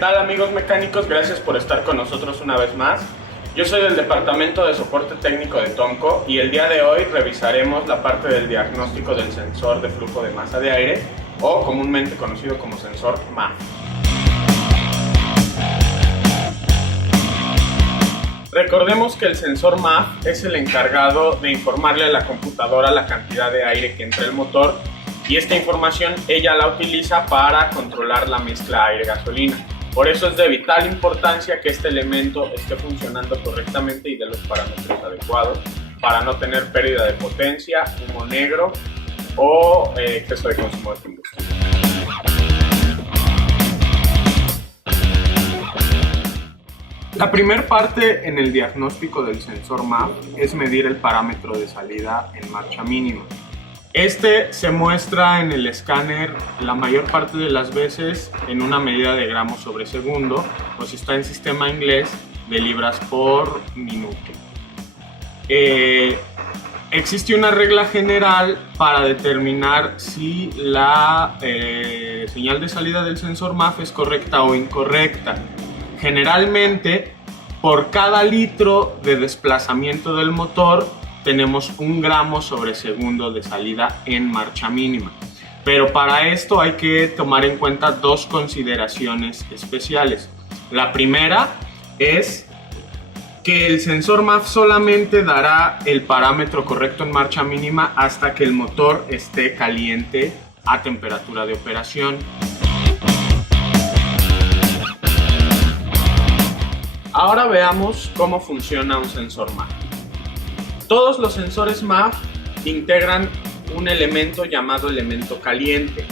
tal amigos mecánicos? Gracias por estar con nosotros una vez más. Yo soy del departamento de soporte técnico de Tomco y el día de hoy revisaremos la parte del diagnóstico del sensor de flujo de masa de aire o comúnmente conocido como sensor MAF. Recordemos que el sensor MAF es el encargado de informarle a la computadora la cantidad de aire que entra al motor y esta información ella la utiliza para controlar la mezcla aire-gasolina. Por eso es de vital importancia que este elemento esté funcionando correctamente y de los parámetros adecuados para no tener pérdida de potencia, humo negro o exceso de consumo de combustible. La primera parte en el diagnóstico del sensor MAF es medir el parámetro de salida en marcha mínima. Este se muestra en el escáner la mayor parte de las veces en una medida de gramos sobre segundo, o si está en sistema inglés, de libras por minuto. Existe una regla general para determinar si la señal de salida del sensor MAF es correcta o incorrecta. Generalmente, por cada litro de desplazamiento del motor, tenemos 1 gramo sobre segundo de salida en marcha mínima. Pero para esto hay que tomar en cuenta dos consideraciones especiales. La primera es que el sensor MAF solamente dará el parámetro correcto en marcha mínima hasta que el motor esté caliente a temperatura de operación. Ahora veamos cómo funciona un sensor MAF. Todos los sensores MAF integran un elemento llamado elemento caliente,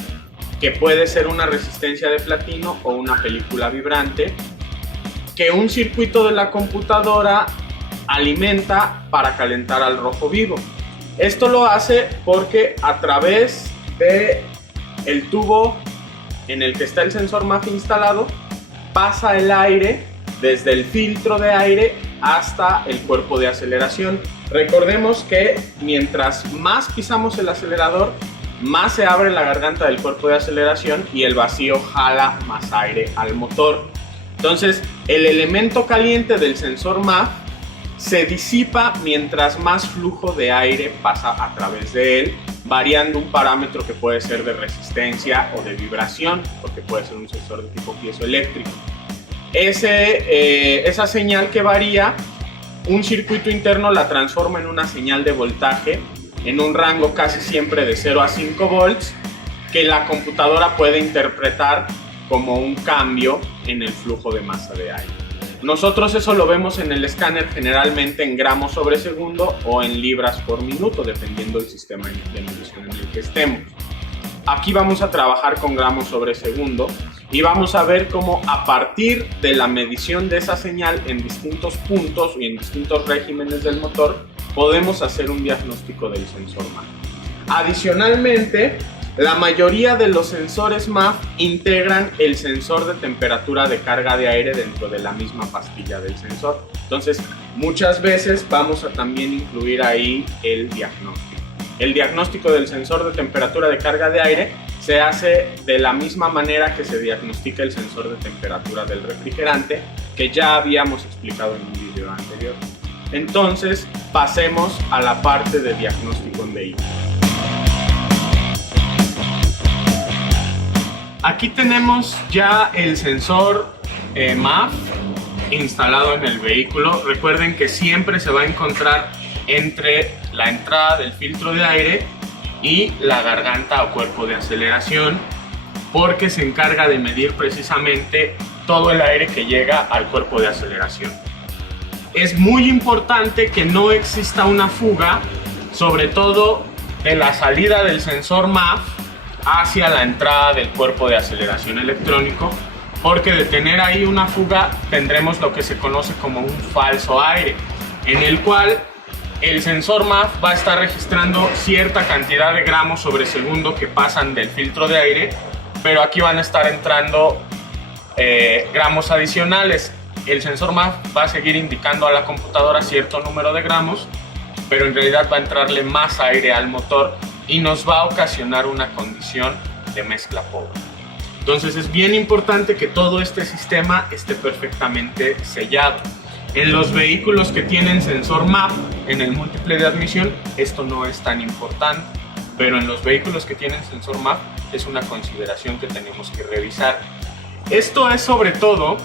que puede ser una resistencia de platino o una película vibrante, que un circuito de la computadora alimenta para calentar al rojo vivo. Esto lo hace porque a través del tubo en el que está el sensor MAF instalado, pasa el aire desde el filtro de aire hasta el cuerpo de aceleración. Recordemos que mientras más pisamos el acelerador, más se abre la garganta del cuerpo de aceleración y el vacío jala más aire al motor. Entonces, el elemento caliente del sensor MAF se disipa mientras más flujo de aire pasa a través de él, variando un parámetro que puede ser de resistencia o de vibración, porque puede ser un sensor de tipo piezoeléctrico. Esa señal que varía, un circuito interno la transforma en una señal de voltaje en un rango casi siempre de 0 a 5 volts que la computadora puede interpretar como un cambio en el flujo de masa de aire. Nosotros eso lo vemos en el escáner generalmente en gramos sobre segundo o en libras por minuto, dependiendo del sistema de medición en el que estemos. Aquí vamos a trabajar con gramos sobre segundo y vamos a ver cómo a partir de la medición de esa señal en distintos puntos y en distintos regímenes del motor podemos hacer un diagnóstico del sensor MAF. Adicionalmente, la mayoría de los sensores MAF integran el sensor de temperatura de carga de aire dentro de la misma pastilla del sensor. Entonces, muchas veces vamos a también incluir ahí el diagnóstico. El diagnóstico del sensor de temperatura de carga de aire se hace de la misma manera que se diagnostica el sensor de temperatura del refrigerante, que ya habíamos explicado en un video anterior. Entonces, pasemos a la parte de diagnóstico en vehículo. Aquí tenemos ya el sensor MAF instalado en el vehículo. Recuerden que siempre se va a encontrar entre la entrada del filtro de aire y la garganta o cuerpo de aceleración, porque se encarga de medir precisamente todo el aire que llega al cuerpo de aceleración. Es muy importante que no exista una fuga, sobre todo de la salida del sensor MAF hacia la entrada del cuerpo de aceleración electrónico, porque de tener ahí una fuga tendremos lo que se conoce como un falso aire, en el cual el sensor MAF va a estar registrando cierta cantidad de gramos sobre segundo que pasan del filtro de aire, pero aquí van a estar entrando gramos adicionales. El sensor MAF va a seguir indicando a la computadora cierto número de gramos, pero en realidad va a entrarle más aire al motor y nos va a ocasionar una condición de mezcla pobre. Entonces es bien importante que todo este sistema esté perfectamente sellado. En los vehículos que tienen sensor MAP, en el múltiple de admisión, esto no es tan importante, pero en los vehículos que tienen sensor MAP es una consideración que tenemos que revisar. Esto es sobre todo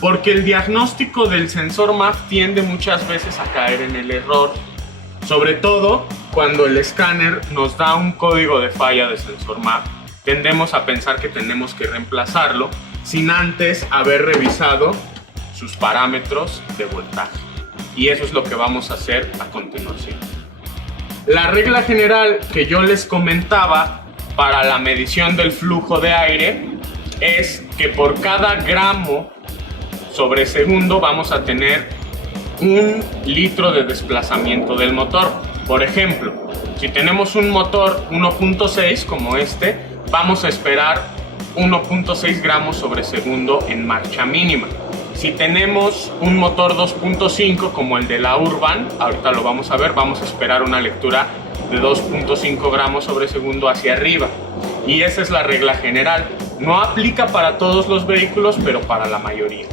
porque el diagnóstico del sensor MAP tiende muchas veces a caer en el error, sobre todo cuando el escáner nos da un código de falla de sensor MAP. Tendemos a pensar que tenemos que reemplazarlo sin antes haber revisado sus parámetros de voltaje, y eso es lo que vamos a hacer a continuación. La regla general que yo les comentaba para la medición del flujo de aire es que por cada gramo sobre segundo vamos a tener 1 litro de desplazamiento del motor. Por ejemplo, si tenemos un motor 1.6 como este, vamos a esperar 1.6 gramos sobre segundo en marcha mínima. Si tenemos un motor 2.5 como el de la Urban, ahorita lo vamos a ver, vamos a esperar una lectura de 2.5 gramos sobre segundo hacia arriba. Y esa es la regla general. No aplica para todos los vehículos, pero para la mayoría.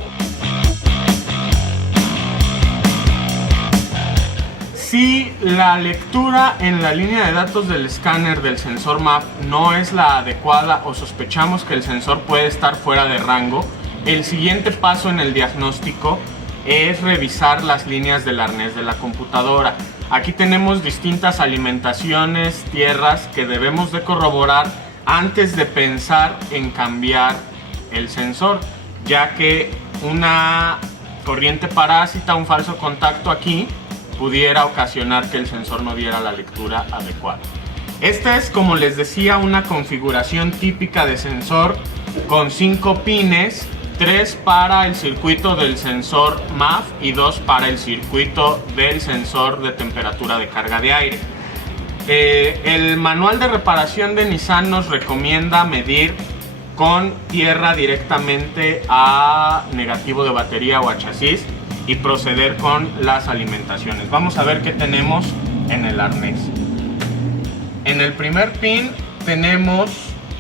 Si la lectura en la línea de datos del escáner del sensor MAP no es la adecuada o sospechamos que el sensor puede estar fuera de rango, el siguiente paso en el diagnóstico es revisar las líneas del arnés de la computadora. Aquí tenemos distintas alimentaciones, tierras que debemos de corroborar antes de pensar en cambiar el sensor, ya que una corriente parásita, un falso contacto aquí, pudiera ocasionar que el sensor no diera la lectura adecuada. Esta es, como les decía, una configuración típica de sensor con 5 pines, 3 para el circuito del sensor MAF y 2 para el circuito del sensor de temperatura de carga de aire. El manual de reparación de Nissan nos recomienda medir con tierra directamente a negativo de batería o a chasis y proceder con las alimentaciones. Vamos a ver qué tenemos en el arnés. En el primer pin tenemos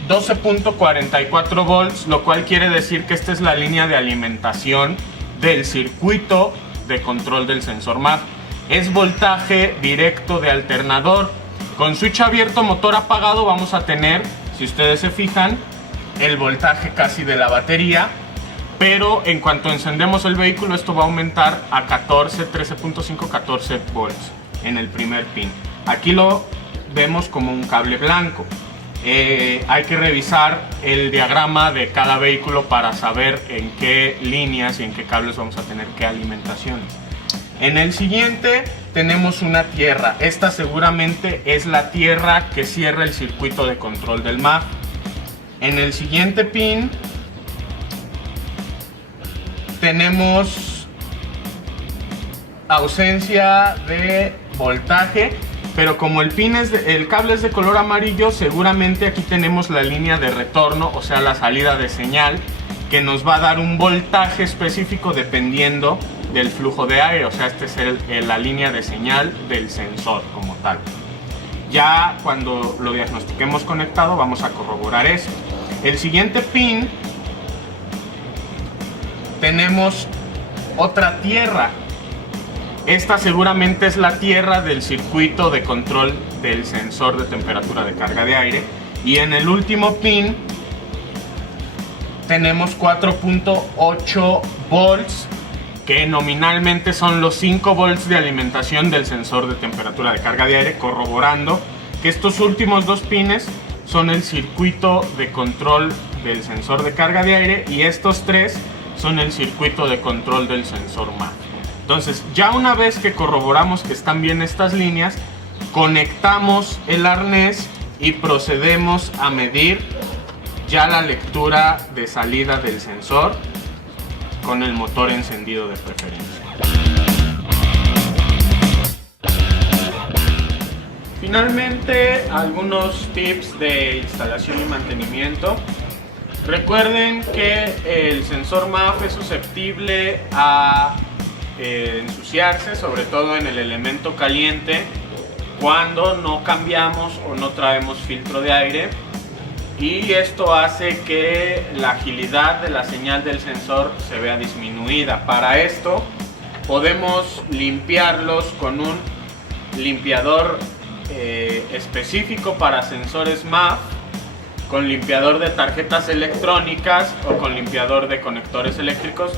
12.44 volts, lo cual quiere decir que esta es la línea de alimentación del circuito de control del sensor MAP. Es voltaje directo de alternador. Con switch abierto, motor apagado, vamos a tener, si ustedes se fijan, el voltaje casi de la batería, pero en cuanto encendemos el vehículo esto va a aumentar a 13.5, 14 volts en el primer pin. Aquí lo vemos como un cable blanco. Hay que revisar el diagrama de cada vehículo para saber en qué líneas y en qué cables vamos a tener qué alimentaciones. En el siguiente tenemos una tierra. Esta seguramente es la tierra que cierra el circuito de control del MAP. En el siguiente pin tenemos ausencia de voltaje, pero como el cable es de color amarillo, seguramente aquí tenemos la línea de retorno, o sea la salida de señal, que nos va a dar un voltaje específico dependiendo del flujo de aire, o sea esta es la línea de señal del sensor como tal. Ya cuando lo diagnostiquemos conectado vamos a corroborar esto. El siguiente pin tenemos otra tierra. Esta seguramente es la tierra del circuito de control del sensor de temperatura de carga de aire. Y en el último pin tenemos 4.8 volts, que nominalmente son los 5 volts de alimentación del sensor de temperatura de carga de aire, corroborando que estos últimos 2 pines son el circuito de control del sensor de carga de aire y estos 3 son el circuito de control del sensor MAP. Entonces, ya una vez que corroboramos que están bien estas líneas, conectamos el arnés y procedemos a medir ya la lectura de salida del sensor con el motor encendido de preferencia. Finalmente, algunos tips de instalación y mantenimiento. Recuerden que el sensor MAF es susceptible a ensuciarse, sobre todo en el elemento caliente, cuando no cambiamos o no traemos filtro de aire. y esto hace que la agilidad de la señal del sensor se vea disminuida. Para esto podemos limpiarlos con un limpiador específico para sensores MAF, con limpiador de tarjetas electrónicas o con limpiador de conectores eléctricos.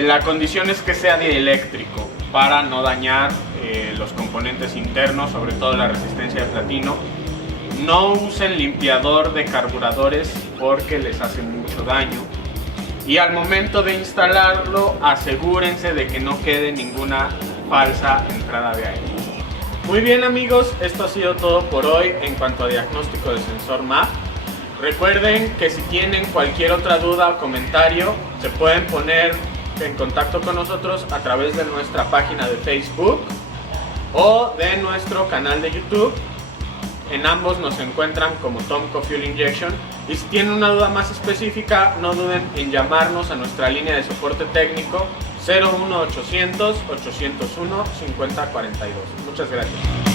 La condición es que sea dieléctrico para no dañar los componentes internos, sobre todo la resistencia de platino. No usen limpiador de carburadores porque les hace mucho daño. Y al momento de instalarlo, asegúrense de que no quede ninguna falsa entrada de aire. Muy bien amigos, esto ha sido todo por hoy en cuanto a diagnóstico de sensor MAF. Recuerden que si tienen cualquier otra duda o comentario, se pueden poner en contacto con nosotros a través de nuestra página de Facebook o de nuestro canal de YouTube. En ambos nos encuentran como Tomco Fuel Injection. Y si tienen una duda más específica, no duden en llamarnos a nuestra línea de soporte técnico 01800 801 5042. Muchas gracias.